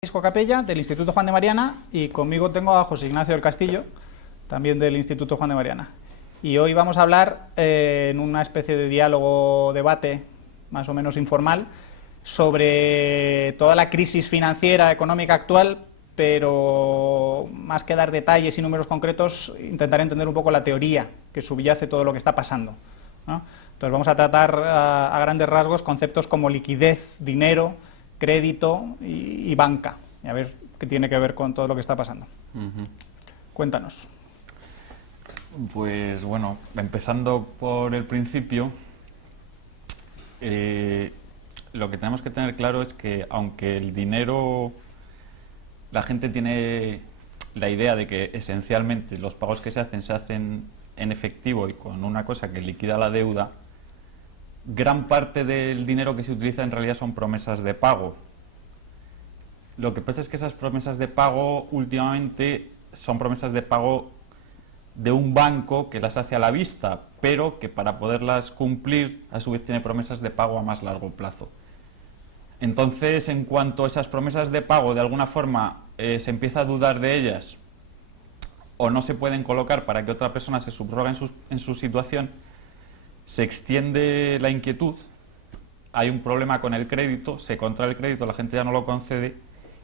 Francisco Capella, del Instituto Juan de Mariana, y conmigo tengo a José Ignacio del Castillo, también del Instituto Juan de Mariana. Y hoy vamos a hablar, en una especie de diálogo, debate, más o menos informal, sobre toda la crisis financiera, económica actual, pero más que dar detalles y números concretos, intentaré entender un poco la teoría que subyace todo lo que está pasando, ¿no? Entonces vamos a tratar a grandes rasgos conceptos como liquidez, dinero, crédito y banca, y a ver qué tiene que ver con todo lo que está pasando. Cuéntanos. Pues bueno, empezando por el principio, lo que tenemos que tener claro es que aunque el dinero, la gente tiene la idea de que esencialmente los pagos que se hacen en efectivo y con una cosa que liquida la deuda, gran parte del dinero que se utiliza en realidad son promesas de pago. Lo que pasa es que esas promesas de pago últimamente son promesas de pago de un banco que las hace a la vista, pero que para poderlas cumplir a su vez tiene promesas de pago a más largo plazo. Entonces, en cuanto a esas promesas de pago de alguna forma se empieza a dudar de ellas o no se pueden colocar para que otra persona se subrogue en su situación, se extiende la inquietud, hay un problema con el crédito, se contrae el crédito, la gente ya no lo concede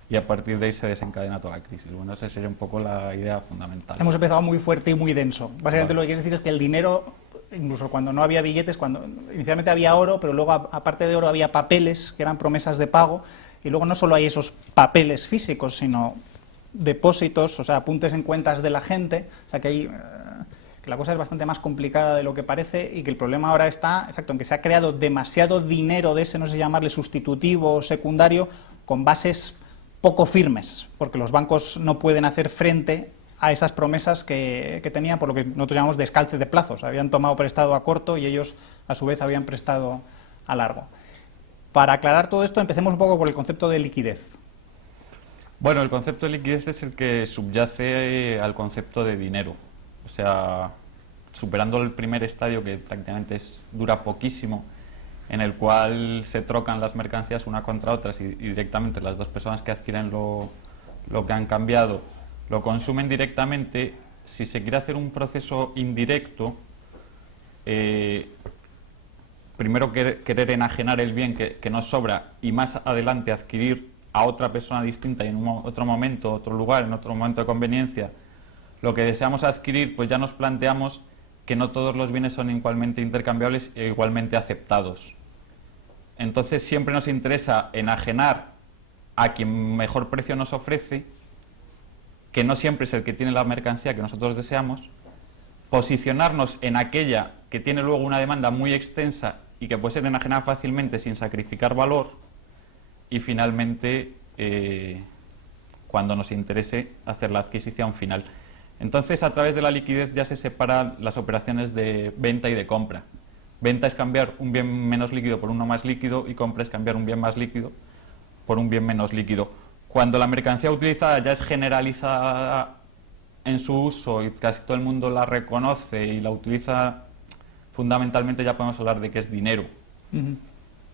y a partir de ahí se desencadena toda la crisis. Bueno, esa sería un poco la idea fundamental. Hemos empezado muy fuerte y muy denso. Básicamente lo que quiere decir es que el dinero, incluso cuando no había billetes, cuando inicialmente había oro, pero luego aparte de oro había papeles que eran promesas de pago, y luego no solo hay esos papeles físicos, sino depósitos, o sea, apuntes en cuentas de la gente, o sea que hay... que la cosa es bastante más complicada de lo que parece y que el problema ahora está, exacto, en que se ha creado demasiado dinero de ese, no sé llamarle sustitutivo o secundario, con bases poco firmes, porque los bancos no pueden hacer frente a esas promesas que tenían, por lo que nosotros llamamos descalce de plazos. Habían tomado prestado a corto y ellos, a su vez, habían prestado a largo. Para aclarar todo esto, empecemos un poco por el concepto de liquidez. Bueno, el concepto de liquidez es el que subyace al concepto de dinero. O sea, superando el primer estadio, que prácticamente dura poquísimo, en el cual se trocan las mercancías una contra otras y directamente las dos personas que adquieren lo que han cambiado lo consumen directamente. Si se quiere hacer un proceso indirecto, primero querer enajenar el bien que nos sobra y más adelante adquirir a otra persona distinta y en otro momento, otro lugar, en otro momento de conveniencia, lo que deseamos adquirir, pues ya nos planteamos que no todos los bienes son igualmente intercambiables e igualmente aceptados. Entonces siempre nos interesa enajenar a quien mejor precio nos ofrece, que no siempre es el que tiene la mercancía que nosotros deseamos, posicionarnos en aquella que tiene luego una demanda muy extensa y que puede ser enajenada fácilmente sin sacrificar valor, y finalmente, cuando nos interese, hacer la adquisición final. Entonces, a través de la liquidez ya se separan las operaciones de venta y de compra. Venta es cambiar un bien menos líquido por uno más líquido y compra es cambiar un bien más líquido por un bien menos líquido. Cuando la mercancía utilizada ya es generalizada en su uso y casi todo el mundo la reconoce y la utiliza fundamentalmente, ya podemos hablar de que es dinero.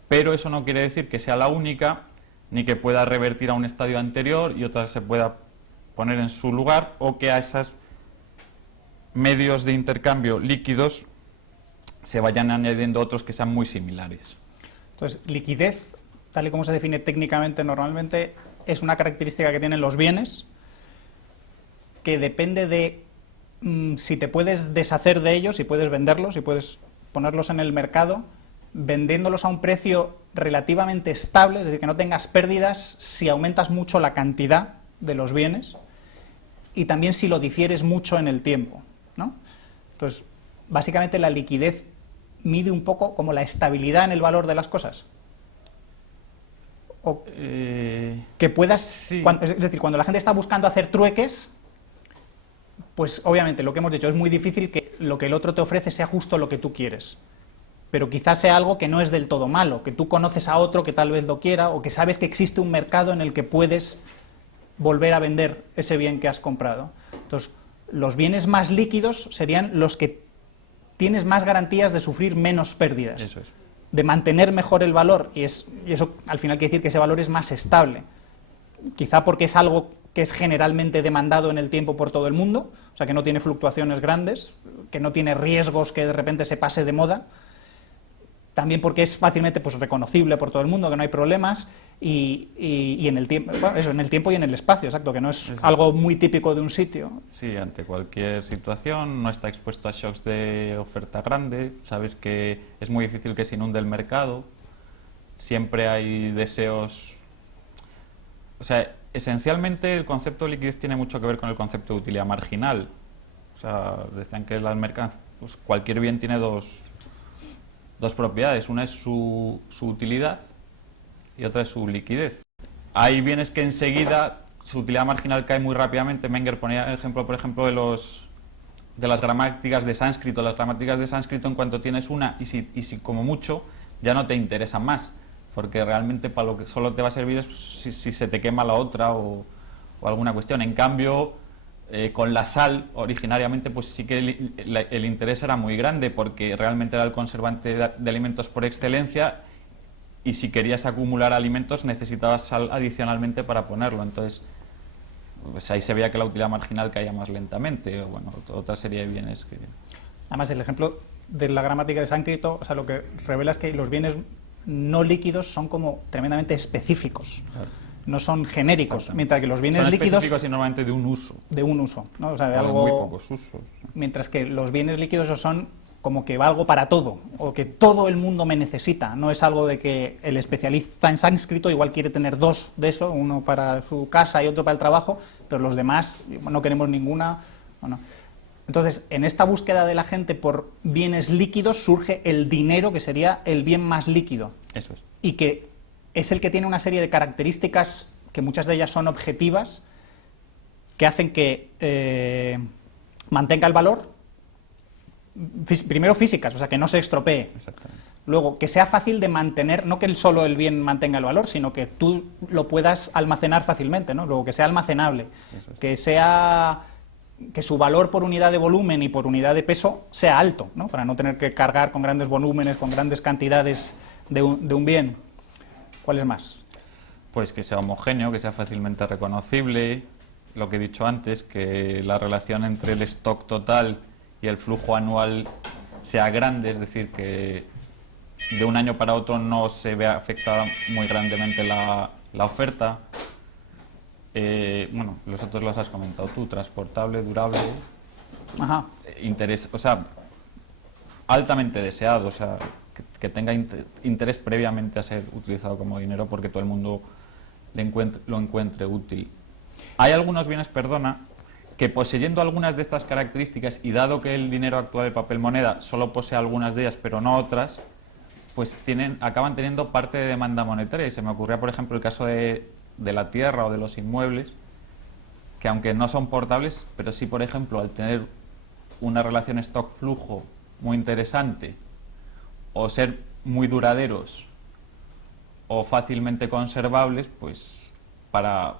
Pero eso no quiere decir que sea la única, ni que pueda revertir a un estadio anterior y otra se pueda poner en su lugar, o que a esos medios de intercambio líquidos se vayan añadiendo otros que sean muy similares. Entonces, liquidez, tal y como se define técnicamente normalmente, es una característica que tienen los bienes que depende de si te puedes deshacer de ellos, si puedes venderlos, si puedes ponerlos en el mercado, vendiéndolos a un precio relativamente estable, es decir, que no tengas pérdidas si aumentas mucho la cantidad de los bienes y también si lo difieres mucho en el tiempo, ¿no? Entonces, básicamente la liquidez mide un poco como la estabilidad en el valor de las cosas. O que puedas, sí. Es decir, cuando la gente está buscando hacer trueques, pues obviamente lo que hemos dicho, es muy difícil que lo que el otro te ofrece sea justo lo que tú quieres. Pero quizás sea algo que no es del todo malo, que tú conoces a otro que tal vez lo quiera, o que sabes que existe un mercado en el que puedes volver a vender ese bien que has comprado. Entonces, los bienes más líquidos serían los que tienes más garantías de sufrir menos pérdidas, Eso es. de mantener mejor el valor, y eso al final quiere decir que ese valor es más estable. quizá porque es algo que es generalmente demandado en el tiempo por todo el mundo, o sea, que no tiene fluctuaciones grandes, que no tiene riesgos que de repente se pase de moda. También porque es fácilmente pues, reconocible por todo el mundo, que no hay problemas, y en el tiempo, bueno, eso, en el tiempo y en el espacio, exacto, que no es algo muy típico de un sitio. Sí, ante cualquier situación, no está expuesto a shocks de oferta grande, sabes que es muy difícil que se inunde el mercado, siempre hay deseos. O sea, esencialmente el concepto de liquidez tiene mucho que ver con el concepto de utilidad marginal. O sea, decían que las mercancías, pues cualquier bien tiene dos propiedades. Una es su utilidad y otra es su liquidez. Hay bienes que enseguida su utilidad marginal cae muy rápidamente. Menger ponía el ejemplo, por ejemplo, de las gramáticas de sánscrito. Las gramáticas de sánscrito, en cuanto tienes una y si como mucho ya no te interesan más, porque realmente para lo que solo te va a servir es si se te quema la otra o alguna cuestión. En cambio, con la sal, originariamente, pues sí que el interés era muy grande, porque realmente era el conservante de alimentos por excelencia, y si querías acumular alimentos necesitabas sal adicionalmente para ponerlo. Entonces, pues ahí se veía que la utilidad marginal caía más lentamente, o bueno, otra serie de bienes que... Además, el ejemplo de la gramática de sánscrito, o sea, lo que revela es que los bienes no líquidos son como tremendamente específicos. Claro. No son genéricos, mientras que los bienes son líquidos... específicos y normalmente de un uso. De un uso, ¿no? O sea, de o algo... de muy pocos usos. Mientras que los bienes líquidos son como que va algo para todo, o que todo el mundo me necesita. No es algo de que el especialista en sánscrito igual quiere tener dos de eso, uno para su casa y otro para el trabajo, pero los demás no queremos ninguna. Bueno. Entonces, en esta búsqueda de la gente por bienes líquidos surge el dinero, que sería el bien más líquido. Eso es. Y que es el que tiene una serie de características, que muchas de ellas son objetivas, que hacen que mantenga el valor, primero físicas, o sea, que no se estropee. Exactamente. Luego, que sea fácil de mantener, no que solo el bien mantenga el valor, sino que tú lo puedas almacenar fácilmente, ¿no? Luego, que sea almacenable, que su valor por unidad de volumen y por unidad de peso sea alto, ¿no? Para no tener que cargar con grandes volúmenes, con grandes cantidades de un bien. ¿Cuál es más? Pues que sea homogéneo, que sea fácilmente reconocible, lo que he dicho antes, que la relación entre el stock total y el flujo anual sea grande, es decir, que de un año para otro no se vea afectada muy grandemente la oferta. Bueno, los otros los has comentado tú: transportable, durable, Ajá. o sea, altamente deseado, o sea, que tenga interés previamente a ser utilizado como dinero, porque todo el mundo lo encuentre útil. Hay algunos bienes, que poseyendo algunas de estas características, y dado que el dinero actual, el papel moneda, solo posee algunas de ellas pero no otras, pues acaban teniendo parte de demanda monetaria. Y se me ocurría, por ejemplo, el caso de la tierra o de los inmuebles, que aunque no son portables, pero sí, por ejemplo, al tener una relación stock-flujo muy interesante, o ser muy duraderos o fácilmente conservables, pues para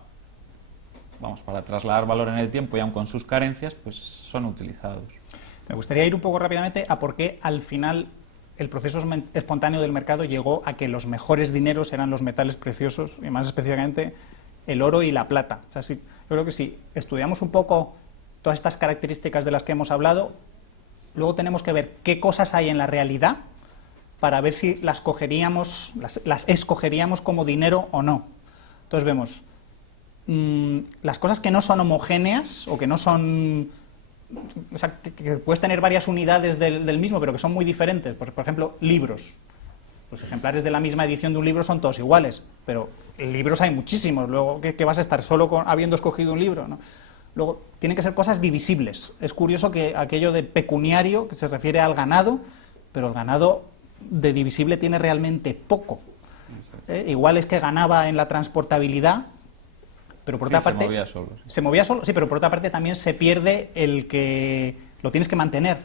trasladar valor en el tiempo y aun con sus carencias, pues son utilizados. Me gustaría ir un poco rápidamente a por qué al final el proceso espontáneo del mercado llegó a que los mejores dineros eran los metales preciosos, y más específicamente el oro y la plata. O sea, yo creo que si estudiamos un poco todas estas características de las que hemos hablado, luego tenemos que ver qué cosas hay en la realidad para ver si las escogeríamos como dinero o no. Entonces vemos las cosas que no son homogéneas, o que no son... O sea, que puedes tener varias unidades del mismo, pero que son muy diferentes. Pues, por ejemplo, libros. Los ejemplares de la misma edición de un libro son todos iguales, pero libros hay muchísimos. Luego, ¿qué vas a estar solo habiendo escogido un libro, ¿no? Luego, tienen que ser cosas divisibles. Es curioso que aquello de pecuniario, que se refiere al ganado, pero el ganado de divisible tiene realmente poco. Igual es que ganaba en la transportabilidad, pero por otra parte... Se movía solo, sí, pero por otra parte también se pierde el que lo tienes que mantener.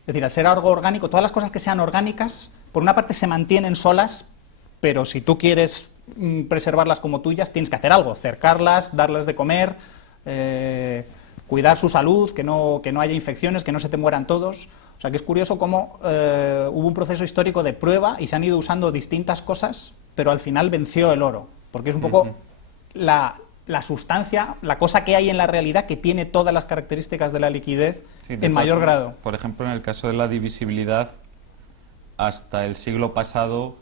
Es decir, al ser algo orgánico, todas las cosas que sean orgánicas, por una parte se mantienen solas, pero si tú quieres preservarlas como tuyas, tienes que hacer algo: cercarlas, darles de comer, cuidar su salud, que no haya infecciones, que no se te mueran todos. O sea, que es curioso cómo hubo un proceso histórico de prueba y se han ido usando distintas cosas, pero al final venció el oro, porque es un poco la sustancia, la cosa que hay en la realidad que tiene todas las características de la liquidez Sí, en mayor grado. Por ejemplo, en el caso de la divisibilidad, hasta el siglo pasado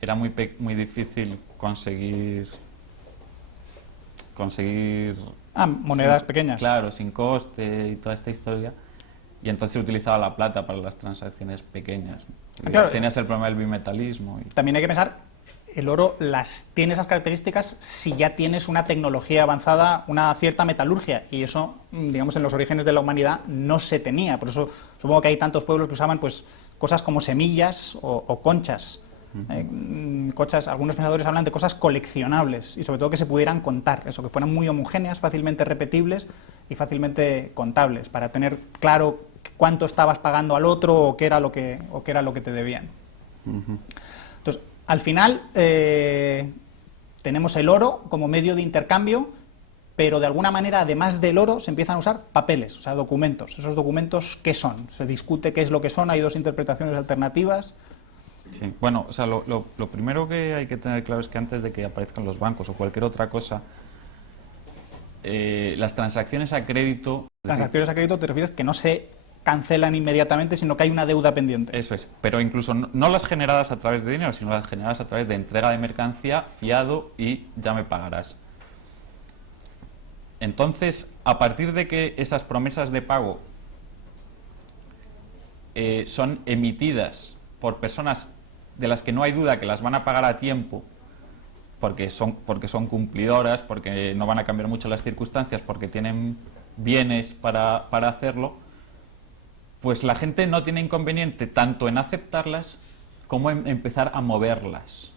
era muy difícil conseguir Monedas pequeñas. Claro, sin coste y toda esta historia. Y entonces se utilizaba la plata para las transacciones pequeñas. Claro, tenías el problema del bimetalismo. También hay que pensar, el oro tiene esas características si ya tienes una tecnología avanzada, una cierta metalurgia, y eso, digamos, en los orígenes de la humanidad no se tenía. Por eso supongo que hay tantos pueblos que usaban pues cosas como semillas o conchas. Algunos pensadores hablan de cosas coleccionables y sobre todo que se pudieran contar, eso, que fueran muy homogéneas, fácilmente repetibles y fácilmente contables, para tener claro cuánto estabas pagando al otro o qué era lo que te debían. Entonces, al final tenemos el oro como medio de intercambio, pero de alguna manera, además del oro, se empiezan a usar papeles, o sea, documentos. ¿Esos documentos qué son? Se discute qué es lo que son, hay dos interpretaciones alternativas. Sí. Bueno, o sea, lo primero que hay que tener claro es que antes de que aparezcan los bancos o cualquier otra cosa, las transacciones a crédito... Transacciones a crédito te refieres que no se cancelan inmediatamente, sino que hay una deuda pendiente. Eso es, pero incluso no las generadas a través de dinero, sino las generadas a través de entrega de mercancía, fiado y ya me pagarás. Entonces, a partir de que esas promesas de pago son emitidas por personas de las que no hay duda que las van a pagar a tiempo, porque son cumplidoras, porque no van a cambiar mucho las circunstancias, porque tienen bienes para hacerlo, pues la gente no tiene inconveniente tanto en aceptarlas como en empezar a moverlas.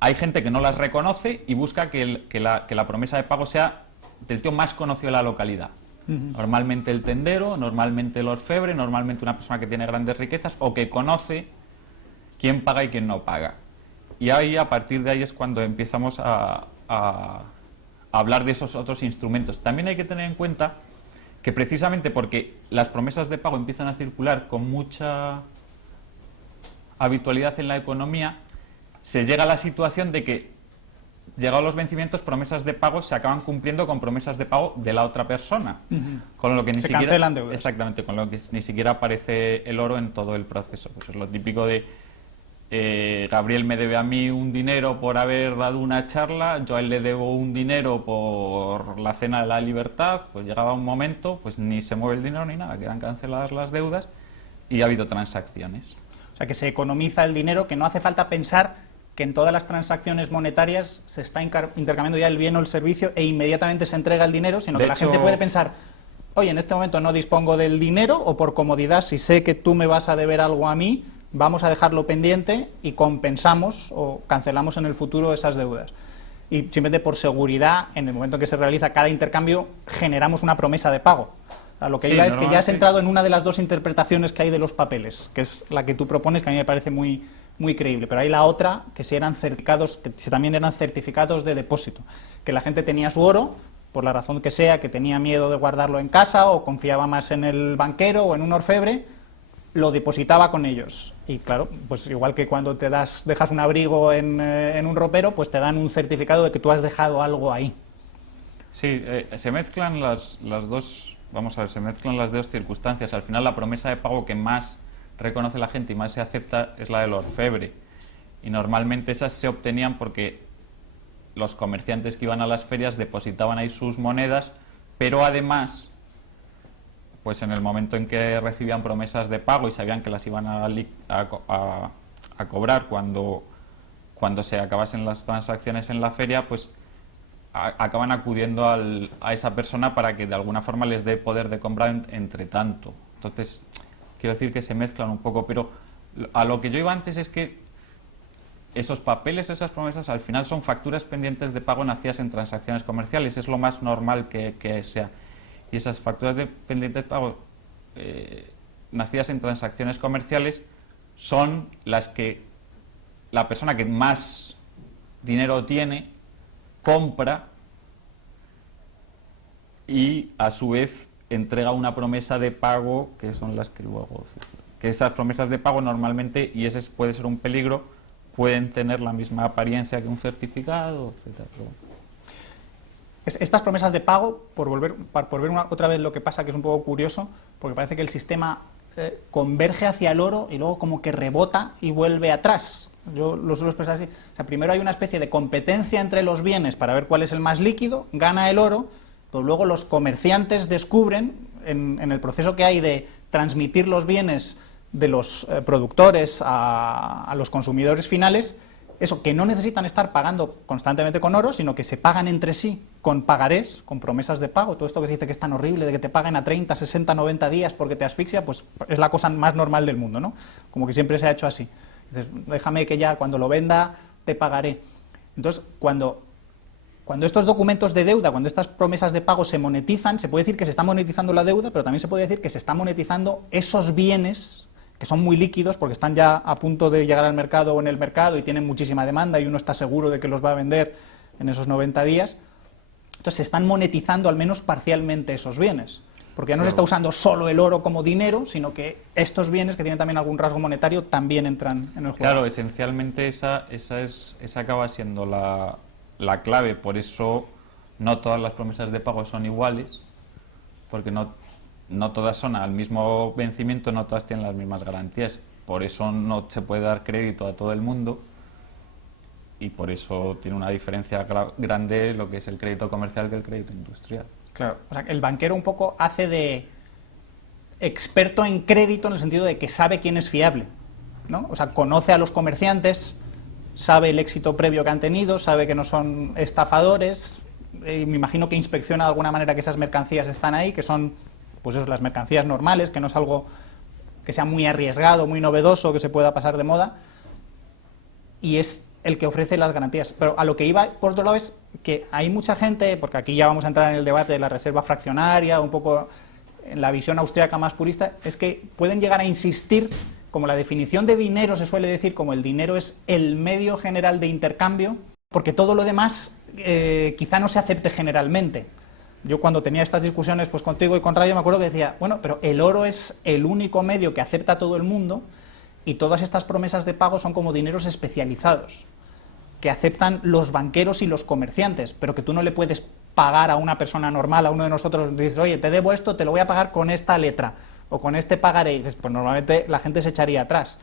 Hay gente que no las reconoce y busca que la promesa de pago sea del tío más conocido de la localidad. Normalmente el tendero, normalmente el orfebre, normalmente una persona que tiene grandes riquezas o que conoce quién paga y quién no paga. Y ahí, a partir de ahí es cuando empezamos a hablar de esos otros instrumentos. También hay que tener en cuenta que precisamente porque las promesas de pago empiezan a circular con mucha habitualidad en la economía, se llega a la situación de que, llegados los vencimientos, promesas de pago se acaban cumpliendo con promesas de pago de la otra persona. Con lo que ni siquiera cancelan deudas. Exactamente, con lo que ni siquiera aparece el oro en todo el proceso. Pues es lo típico de Gabriel me debe a mí un dinero por haber dado una charla, yo a él le debo un dinero por la cena de la libertad, pues llegaba un momento, pues ni se mueve el dinero ni nada, quedan canceladas las deudas y ha habido transacciones. O sea, que se economiza el dinero, que no hace falta pensar que en todas las transacciones monetarias se está intercambiando ya el bien o el servicio e inmediatamente se entrega el dinero, sino que la gente puede pensar, oye, en este momento no dispongo del dinero, o por comodidad, si sé que tú me vas a deber algo a mí, vamos a dejarlo pendiente y compensamos o cancelamos en el futuro esas deudas. Y simplemente por seguridad, en el momento en que se realiza cada intercambio, generamos una promesa de pago. O sea, lo que diga es que ya has entrado en una de las dos interpretaciones que hay de los papeles, que es la que tú propones, que a mí me parece muy creíble, pero hay la otra, que si eran certificados, que también eran certificados de depósito, que la gente tenía su oro, por la razón que sea, que tenía miedo de guardarlo en casa o confiaba más en el banquero o en un orfebre, lo depositaba con ellos. Y claro, pues igual que cuando dejas un abrigo en un ropero, pues te dan un certificado de que tú has dejado algo ahí. Sí, se mezclan las dos, vamos a ver, se mezclan las dos circunstancias. Al final la promesa de pago que más reconoce la gente y más se acepta es la del orfebre, y normalmente esas se obtenían porque los comerciantes que iban a las ferias depositaban ahí sus monedas, pero además, pues en el momento en que recibían promesas de pago y sabían que las iban a cobrar cuando se acabasen las transacciones en la feria, pues acaban acudiendo a esa persona para que de alguna forma les dé poder de compra entre tanto. Entonces, quiero decir que se mezclan un poco, pero a lo que yo iba antes es que esos papeles, esas promesas, al final son facturas pendientes de pago nacidas en transacciones comerciales, es lo más normal que sea. Y esas facturas pendientes de pago nacidas en transacciones comerciales son las que la persona que más dinero tiene compra y a su vez entrega una promesa de pago, que son las que luego... Que esas promesas de pago normalmente, y ese puede ser un peligro, pueden tener la misma apariencia que un certificado, etcétera. estas promesas de pago, por volver otra vez lo que pasa, que es un poco curioso, porque parece que el sistema converge hacia el oro y luego como que rebota y vuelve atrás. Yo lo suelo expresar así. O sea, primero hay una especie de competencia entre los bienes para ver cuál es el más líquido, gana el oro, pero luego los comerciantes descubren, en el proceso que hay de transmitir los bienes de los productores a los consumidores finales, eso, que no necesitan estar pagando constantemente con oro, sino que se pagan entre sí con pagarés, con promesas de pago. Todo esto que se dice que es tan horrible, de que te paguen a 30, 60, 90 días porque te asfixia, pues es la cosa más normal del mundo, ¿no? Como que siempre se ha hecho así. Dices, déjame que ya cuando lo venda te pagaré. Entonces, cuando estos documentos de deuda, cuando estas promesas de pago se monetizan, se puede decir que se está monetizando la deuda, pero también se puede decir que se está monetizando esos bienes que son muy líquidos porque están ya a punto de llegar al mercado o en el mercado y tienen muchísima demanda y uno está seguro de que los va a vender en esos 90 días. Entonces se están monetizando al menos parcialmente esos bienes, porque ya no se está usando solo el oro como dinero, sino que estos bienes que tienen también algún rasgo monetario también entran en el juego. Claro, esencialmente esa acaba siendo la clave, por eso no todas las promesas de pago son iguales, porque no todas son al mismo vencimiento, no todas tienen las mismas garantías. Por eso no se puede dar crédito a todo el mundo y por eso tiene una diferencia grande lo que es el crédito comercial que el crédito industrial. Claro, o sea, el banquero un poco hace de experto en crédito en el sentido de que sabe quién es fiable, ¿no? O sea, conoce a los comerciantes, sabe el éxito previo que han tenido, sabe que no son estafadores, me imagino que inspecciona de alguna manera que esas mercancías están ahí, que son pues eso, las mercancías normales, que no es algo que sea muy arriesgado, muy novedoso, que se pueda pasar de moda, y es el que ofrece las garantías. Pero a lo que iba, por otro lado, es que hay mucha gente, porque aquí ya vamos a entrar en el debate de la reserva fraccionaria, un poco en la visión austríaca más purista, es que pueden llegar a insistir, como la definición de dinero se suele decir, como el dinero es el medio general de intercambio, porque todo lo demás quizá no se acepte generalmente. Yo cuando tenía estas discusiones pues contigo y con Rayo me acuerdo que decía, bueno, pero el oro es el único medio que acepta todo el mundo y todas estas promesas de pago son como dineros especializados que aceptan los banqueros y los comerciantes, pero que tú no le puedes pagar a una persona normal, a uno de nosotros, dices, oye, te debo esto, te lo voy a pagar con esta letra o con este pagaré, y dices, pues normalmente la gente se echaría atrás.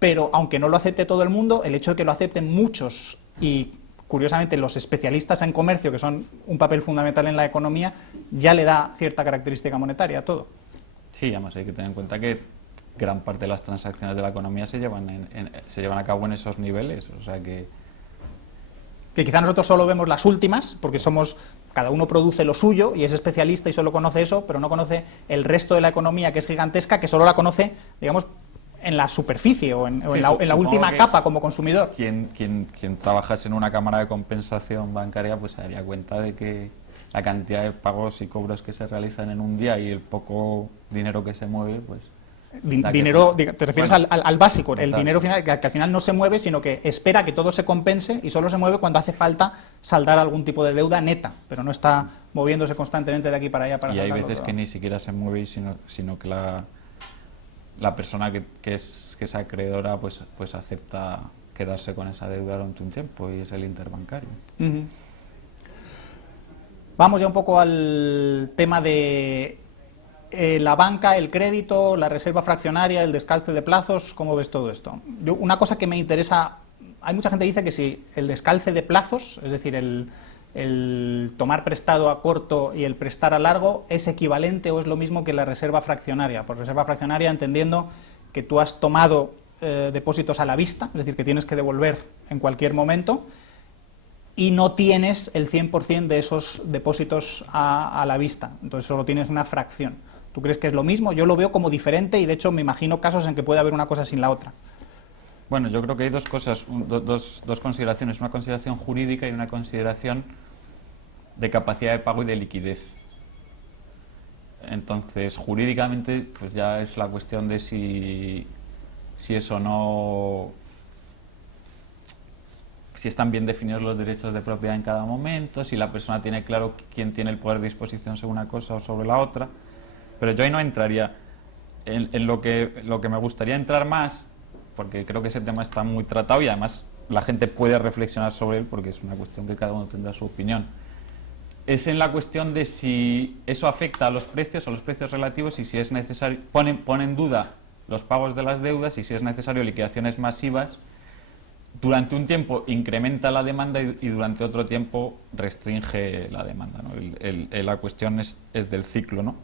Pero aunque no lo acepte todo el mundo, el hecho de que lo acepten muchos y curiosamente los especialistas en comercio, que son un papel fundamental en la economía, ya le da cierta característica monetaria a todo. Sí, además hay que tener en cuenta que gran parte de las transacciones de la economía se llevan a cabo en esos niveles, o sea que quizá nosotros solo vemos las últimas, porque cada uno produce lo suyo y es especialista y solo conoce eso, pero no conoce el resto de la economía, que es gigantesca, que solo la conoce, digamos, en la superficie o en la última capa como consumidor. Quien trabajase en una cámara de compensación bancaria pues se daría cuenta de que la cantidad de pagos y cobros que se realizan en un día y el poco dinero que se mueve, pues... Dinero, te refieres al básico, total. El dinero final, que al final no se mueve, sino que espera que todo se compense y solo se mueve cuando hace falta saldar algún tipo de deuda neta, pero no está moviéndose constantemente de aquí para allá para y hay saldarlo, veces que ni siquiera se mueve, sino que la persona que es acreedora pues acepta quedarse con esa deuda durante un tiempo y es el interbancario. Uh-huh. Vamos ya un poco al tema de la banca, el crédito, la reserva fraccionaria, el descalce de plazos. ¿Cómo ves todo esto? Una cosa que me interesa, hay mucha gente que dice que si el descalce de plazos, es decir, el tomar prestado a corto y el prestar a largo es equivalente o es lo mismo que la reserva fraccionaria. Por reserva fraccionaria entendiendo que tú has tomado depósitos a la vista, es decir, que tienes que devolver en cualquier momento y no tienes el 100% de esos depósitos a la vista, entonces solo tienes una fracción. ¿Tú crees que es lo mismo? Yo lo veo como diferente y de hecho me imagino casos en que puede haber una cosa sin la otra. Bueno, yo creo que hay dos cosas, dos consideraciones, una consideración jurídica y una consideración de capacidad de pago y de liquidez. Entonces, jurídicamente, pues ya es la cuestión de si eso no... si están bien definidos los derechos de propiedad en cada momento, si la persona tiene claro quién tiene el poder de disposición sobre una cosa o sobre la otra. Pero yo ahí no entraría. En lo que me gustaría entrar más, porque creo que ese tema está muy tratado y además la gente puede reflexionar sobre él porque es una cuestión que cada uno tendrá su opinión, es en la cuestión de si eso afecta a los precios relativos, y si es necesario, pone en duda los pagos de las deudas, y si es necesario liquidaciones masivas. Durante un tiempo incrementa la demanda y durante otro tiempo restringe la demanda, ¿no? La cuestión es del ciclo, ¿no?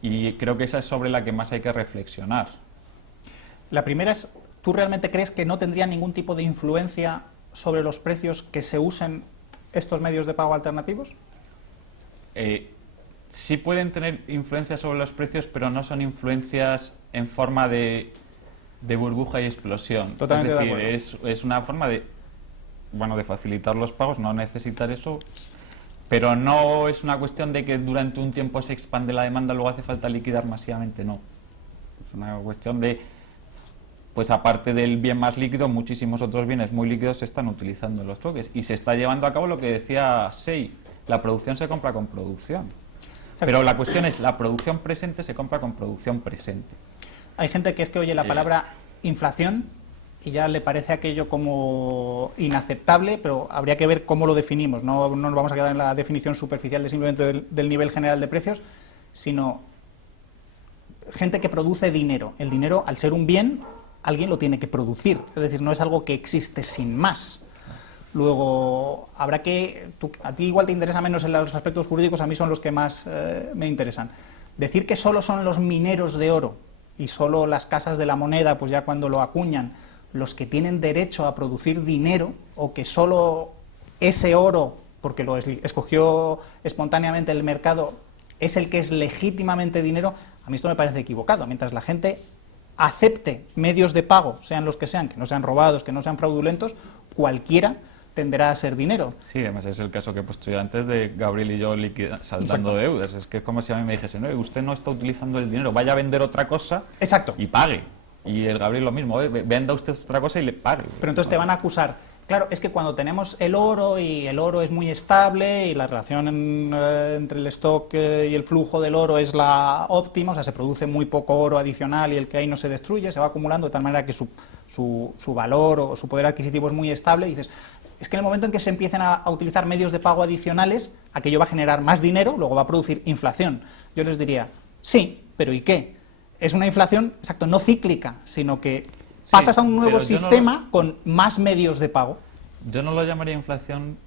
Y creo que esa es sobre la que más hay que reflexionar. La primera es, ¿tú realmente crees que no tendría ningún tipo de influencia sobre los precios que se usen estos medios de pago alternativos? Sí pueden tener influencia sobre los precios, pero no son influencias en forma de burbuja y explosión. Totalmente es de decir, acuerdo. es una forma de facilitar los pagos, no necesitar eso, pero no es una cuestión de que durante un tiempo se expande la demanda, luego hace falta liquidar masivamente, no. Es una cuestión de, pues aparte del bien más líquido, muchísimos otros bienes muy líquidos se están utilizando en los toques, y se está llevando a cabo lo que decía Sei, la producción se compra con producción. Pero la cuestión es, la producción presente se compra con producción presente. Hay gente que es que oye la palabra inflación y ya le parece aquello como inaceptable, pero habría que ver cómo lo definimos. No nos vamos a quedar en la definición superficial de simplemente del nivel general de precios, sino gente que produce dinero. El dinero, al ser un bien, alguien lo tiene que producir. Es decir, no es algo que existe sin más. Luego, habrá que... a ti igual te interesa menos en los aspectos jurídicos, a mí son los que más me interesan. Decir que solo son los mineros de oro y solo las casas de la moneda, pues ya cuando lo acuñan, los que tienen derecho a producir dinero, o que solo ese oro, porque lo escogió espontáneamente el mercado, es el que es legítimamente dinero, a mí esto me parece equivocado. Mientras la gente acepte medios de pago, sean los que no sean robados, que no sean fraudulentos, cualquiera tenderá a ser dinero. Sí, además es el caso que he puesto yo antes de Gabriel y yo saldando deudas. Es que es como si a mí me dijese, no, usted no está utilizando el dinero, vaya a vender otra cosa. Exacto. Y pague. Y el Gabriel lo mismo, venda usted otra cosa y le pague. Pero entonces te van a acusar. Claro, es que cuando tenemos el oro y el oro es muy estable y la relación entre el stock y el flujo del oro es la óptima, o sea, se produce muy poco oro adicional y el que hay no se destruye, se va acumulando de tal manera que su valor o su poder adquisitivo es muy estable, y dices, es que en el momento en que se empiecen a utilizar medios de pago adicionales, aquello va a generar más dinero, luego va a producir inflación. Yo les diría, sí, pero ¿y qué? Es una inflación, exacto, no cíclica, sino que pasas a un nuevo sistema con más medios de pago. Yo no lo llamaría inflación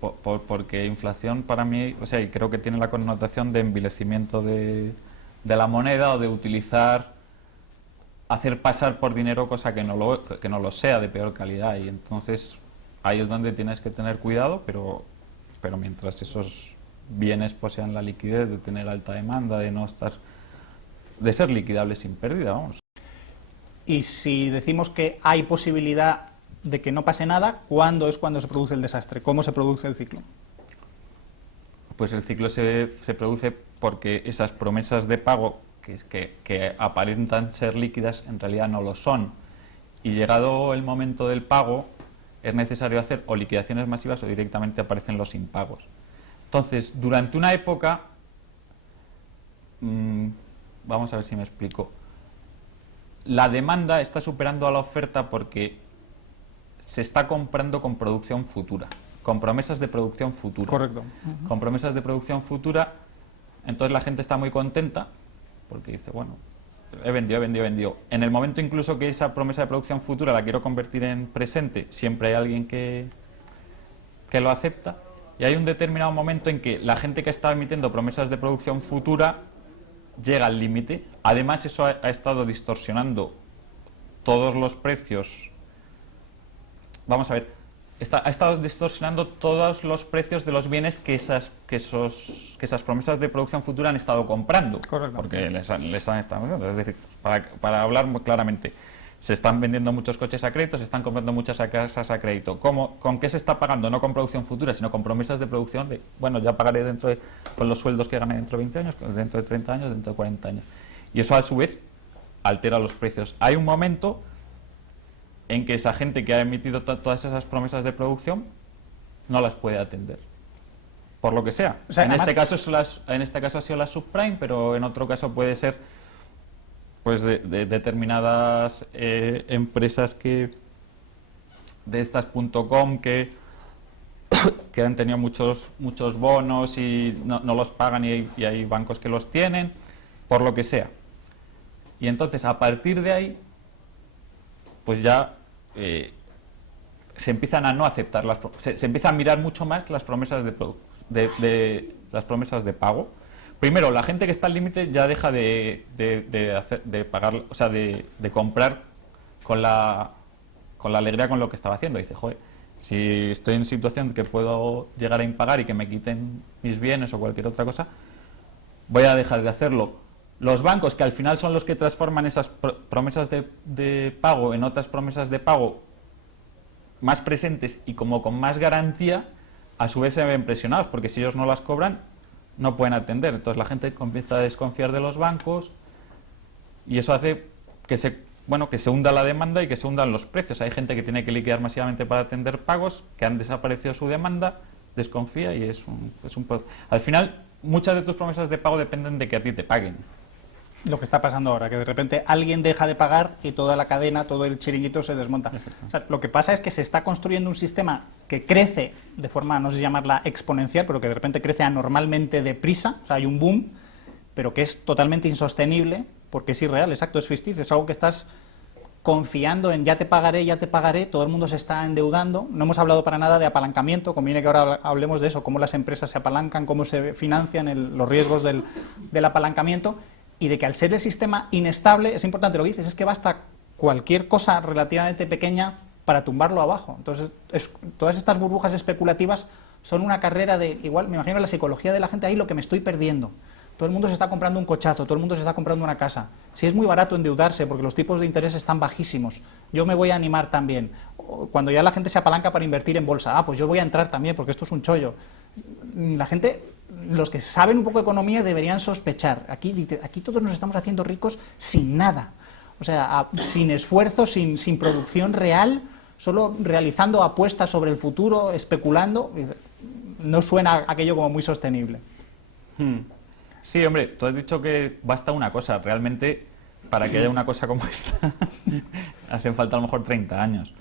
porque inflación para mí, o sea, y creo que tiene la connotación de envilecimiento de la moneda, o de hacer pasar por dinero cosa que no lo sea, de peor calidad, y entonces ahí es donde tienes que tener cuidado, pero mientras esos bienes posean la liquidez de tener alta demanda, de ser liquidables sin pérdida, vamos. Y si decimos que hay posibilidad de que no pase nada, ¿cuándo es cuando se produce el desastre? ¿Cómo se produce el ciclo? Pues el ciclo se produce porque esas promesas de pago que aparentan ser líquidas en realidad no lo son. Y llegado el momento del pago es necesario hacer o liquidaciones masivas o directamente aparecen los impagos. Entonces, durante una época, vamos a ver si me explico, la demanda está superando a la oferta porque se está comprando con producción futura, con promesas de producción futura. Correcto. Con promesas de producción futura, entonces la gente está muy contenta porque dice, bueno, he vendido. En el momento incluso que esa promesa de producción futura la quiero convertir en presente, siempre hay alguien que lo acepta, y hay un determinado momento en que la gente que está emitiendo promesas de producción futura llega al límite. Además, eso ha estado distorsionando todos los precios. Vamos a ver, ha estado distorsionando todos los precios de los bienes que esas promesas de producción futura han estado comprando. Correcto. Porque les han estado vendiendo. Es decir, para hablar muy claramente, se están vendiendo muchos coches a crédito, se están comprando muchas casas a crédito. ¿Con qué se está pagando? No con producción futura, sino con promesas de producción de, bueno, ya pagaré con los sueldos que gane dentro de 20 años, dentro de 30 años, dentro de 40 años. Y eso, a su vez, altera los precios. Hay un momento en que esa gente que ha emitido todas esas promesas de producción no las puede atender, por lo que sea. O sea, en además, este caso ha sido la subprime, pero en otro caso puede ser pues de determinadas empresas de estas .com que que han tenido muchos bonos y no los pagan y hay bancos que los tienen, por lo que sea. Y entonces, a partir de ahí, pues ya se empiezan a no aceptar, se empieza a mirar mucho más las promesas las promesas de pago. Primero, la gente que está al límite ya deja de pagar, o sea, de comprar con la alegría con lo que estaba haciendo. Dice, joder, si estoy en situación que puedo llegar a impagar y que me quiten mis bienes o cualquier otra cosa, voy a dejar de hacerlo. Los bancos, que al final son los que transforman esas promesas de pago en otras promesas de pago más presentes y como con más garantía, a su vez se ven presionados, porque si ellos no las cobran, no pueden atender. Entonces la gente comienza a desconfiar de los bancos y eso hace que se hunda la demanda y que se hundan los precios. Hay gente que tiene que liquidar masivamente para atender pagos, que han desaparecido su demanda, desconfía y al final, muchas de tus promesas de pago dependen de que a ti te paguen. Lo que está pasando ahora, que de repente alguien deja de pagar y toda la cadena, todo el chiringuito se desmonta. O sea, lo que pasa es que se está construyendo un sistema que crece de forma, no sé si llamarla exponencial, pero que de repente crece anormalmente deprisa, o sea, hay un boom, pero que es totalmente insostenible, porque es irreal, exacto, es ficticio, es algo que estás confiando en ya te pagaré, todo el mundo se está endeudando, no hemos hablado para nada de apalancamiento, conviene que ahora hablemos de eso, cómo las empresas se apalancan, cómo se financian, los riesgos del apalancamiento, y de que al ser el sistema inestable, es importante lo que dices, es que basta cualquier cosa relativamente pequeña para tumbarlo abajo. Entonces, todas estas burbujas especulativas son una carrera de, igual, me imagino la psicología de la gente ahí, lo que me estoy perdiendo. Todo el mundo se está comprando un cochazo, todo el mundo se está comprando una casa. Si es muy barato endeudarse porque los tipos de interés están bajísimos, yo me voy a animar también. Cuando ya la gente se apalanca para invertir en bolsa, pues yo voy a entrar también porque esto es un chollo. La gente, los que saben un poco de economía deberían sospechar. Aquí todos nos estamos haciendo ricos sin nada. O sea, sin esfuerzo, sin producción real, solo realizando apuestas sobre el futuro, especulando. No suena aquello como muy sostenible. Sí, hombre, tú has dicho que basta una cosa. Realmente, para que haya una cosa como esta, hacen falta a lo mejor 30 años.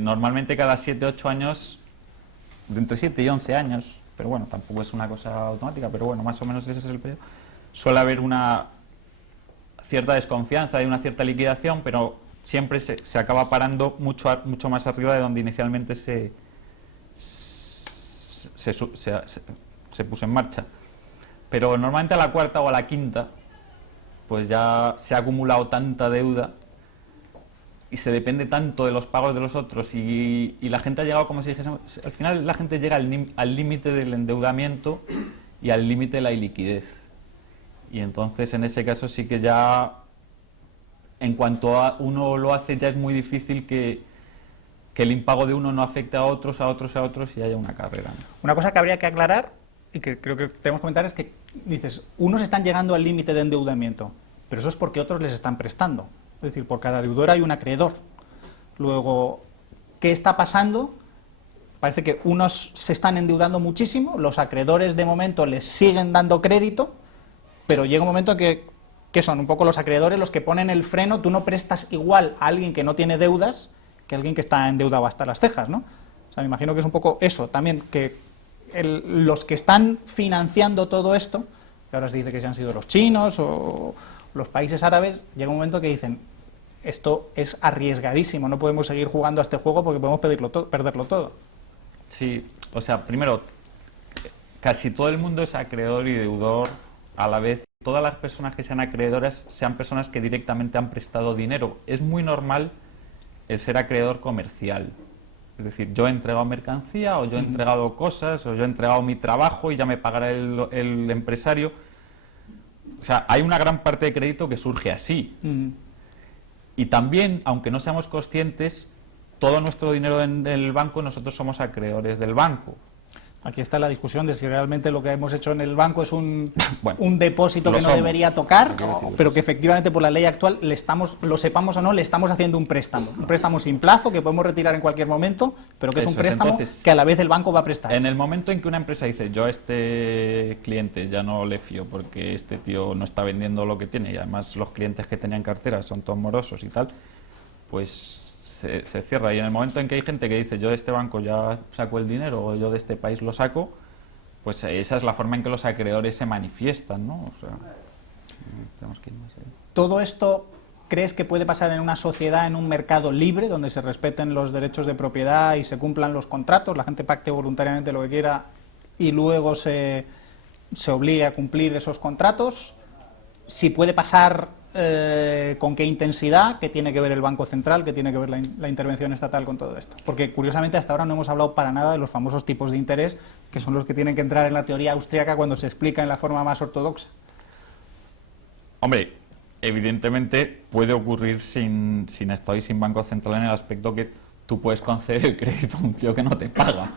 Normalmente cada 7 8 años, de entre 7 y 11 años, pero bueno, tampoco es una cosa automática, pero bueno, más o menos ese es el periodo, suele haber una cierta desconfianza y una cierta liquidación, pero siempre se acaba parando mucho más arriba de donde inicialmente se puso en marcha. Pero normalmente a la cuarta o a la quinta, pues ya se ha acumulado tanta deuda y se depende tanto de los pagos de los otros y la gente ha llegado, como si dijésemos, al final la gente llega al límite del endeudamiento y al límite de la iliquidez. Y entonces en ese caso sí que ya, en cuanto a uno lo hace, ya es muy difícil que el impago de uno no afecte a otros y haya una carrera, ¿no? Una cosa que habría que aclarar y que creo que debemos comentar es que dices, unos están llegando al límite de endeudamiento, pero eso es porque otros les están prestando. Es decir, por cada deudor hay un acreedor. Luego, ¿qué está pasando? Parece que unos se están endeudando muchísimo, los acreedores de momento les siguen dando crédito, pero llega un momento que son un poco los acreedores los que ponen el freno. Tú no prestas igual a alguien que no tiene deudas que a alguien que está endeudado hasta las cejas, ¿no? O sea, me imagino que es un poco eso también, que los que están financiando todo esto, que ahora se dice que se han sido los chinos o los países árabes, llega un momento que dicen, esto es arriesgadísimo, no podemos seguir jugando a este juego porque podemos perderlo todo. Sí, o sea, primero, casi todo el mundo es acreedor y deudor a la vez. Todas las personas que sean acreedoras sean personas que directamente han prestado dinero. Es muy normal el ser acreedor comercial. Es decir, yo he entregado mercancía o yo he entregado cosas o yo he entregado mi trabajo y ya me pagará el empresario. O sea, hay una gran parte de crédito que surge así. Y también, aunque no seamos conscientes, todo nuestro dinero en el banco, nosotros somos acreedores del banco. Aquí está la discusión de si realmente lo que hemos hecho en el banco es un depósito lo que no somos. debería tocar, pero que efectivamente por la ley actual lo sepamos o no, le estamos haciendo un préstamo sin plazo que podemos retirar en cualquier momento, pero que es un préstamo entonces, que a la vez el banco va a prestar. En el momento en que una empresa dice, yo a este cliente ya no le fío porque este tío no está vendiendo lo que tiene y además los clientes que tenían cartera son todos morosos y tal, pues se cierra. Y en el momento en que hay gente que dice yo de este banco ya saco el dinero o yo de este país lo saco, pues esa es la forma en que los acreedores se manifiestan, ¿no? O sea, tenemos que ir más allá. ¿Todo esto crees que puede pasar en una sociedad, en un mercado libre, donde se respeten los derechos de propiedad y se cumplan los contratos, la gente pacte voluntariamente lo que quiera y luego se obligue a cumplir esos contratos? Si puede pasar, con qué intensidad, qué tiene que ver el Banco Central, qué tiene que ver la intervención estatal con todo esto. Porque curiosamente hasta ahora no hemos hablado para nada de los famosos tipos de interés, que son los que tienen que entrar en la teoría austríaca cuando se explica en la forma más ortodoxa. Hombre, evidentemente puede ocurrir sin Estado y sin Banco Central, en el aspecto que tú puedes conceder el crédito a un tío que no te paga.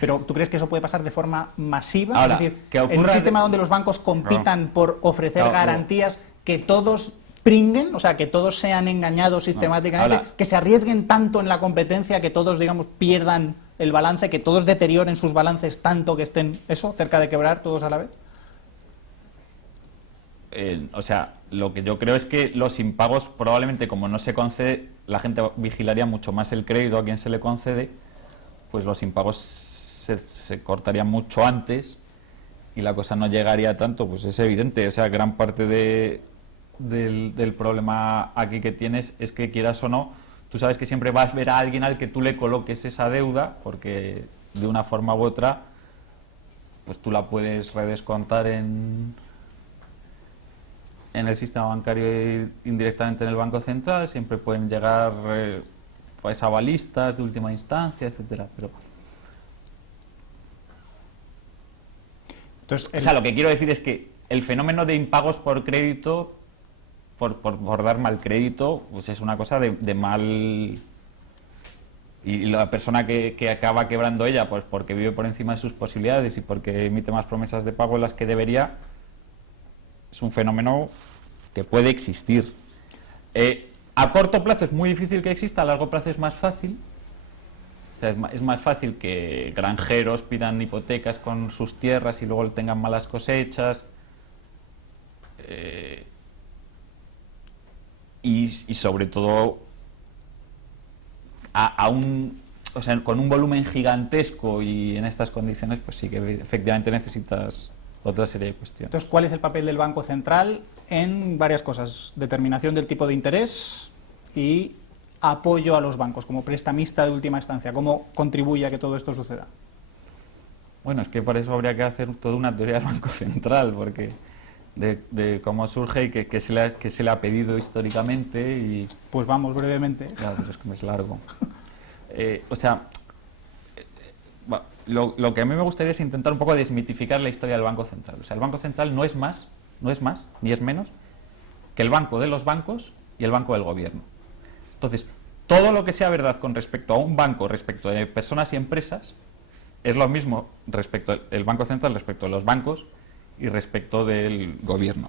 Pero ¿tú crees que eso puede pasar de forma masiva? Ahora, es decir, que en un ocurra sistema donde los bancos compitan por ofrecer No, garantías, que todos pringuen, o sea, que todos sean engañados sistemáticamente, Ahora, que se arriesguen tanto en la competencia, que todos, digamos, pierdan el balance, que todos deterioren sus balances tanto que estén, eso, cerca de quebrar todos a la vez? O sea, lo que yo creo es que los impagos probablemente, como no se concede, la gente vigilaría mucho más el crédito a quien se le concede, pues los impagos se cortarían mucho antes y la cosa no llegaría tanto, pues es evidente. O sea, gran parte del problema aquí que tienes es que, quieras o no, tú sabes que siempre vas a ver a alguien al que tú le coloques esa deuda, porque de una forma u otra, pues tú la puedes redescontar en el sistema bancario e indirectamente en el Banco Central, siempre pueden llegar pues avalistas de última instancia, etcétera, pero Entonces, o sea, lo que quiero decir es que el fenómeno de impagos por crédito, por dar mal crédito, pues es una cosa de mal. Y la persona que acaba quebrando ella, pues porque vive por encima de sus posibilidades y porque emite más promesas de pago en las que debería, es un fenómeno que puede existir. A corto plazo es muy difícil que exista, a largo plazo es más fácil. O sea, es más fácil que granjeros pidan hipotecas con sus tierras y luego tengan malas cosechas. Y sobre todo o sea, con un volumen gigantesco y en estas condiciones, pues sí que efectivamente necesitas otra serie de cuestiones. Entonces, ¿cuál es el papel del Banco Central en varias cosas? Determinación del tipo de interés y apoyo a los bancos como prestamista de última instancia. ¿Cómo contribuye a que todo esto suceda? Bueno, es que por eso habría que hacer toda una teoría del Banco Central, porque de cómo surge y que se le ha pedido históricamente. Y pues vamos brevemente. Claro, pues es que es largo. O sea, lo que a mí me gustaría es intentar un poco desmitificar la historia del Banco Central. O sea, el Banco Central no es más, ni es menos, que el banco de los bancos y el banco del gobierno. Entonces, todo lo que sea verdad con respecto a un banco, respecto de personas y empresas, es lo mismo respecto el Banco Central respecto de los bancos y respecto del gobierno.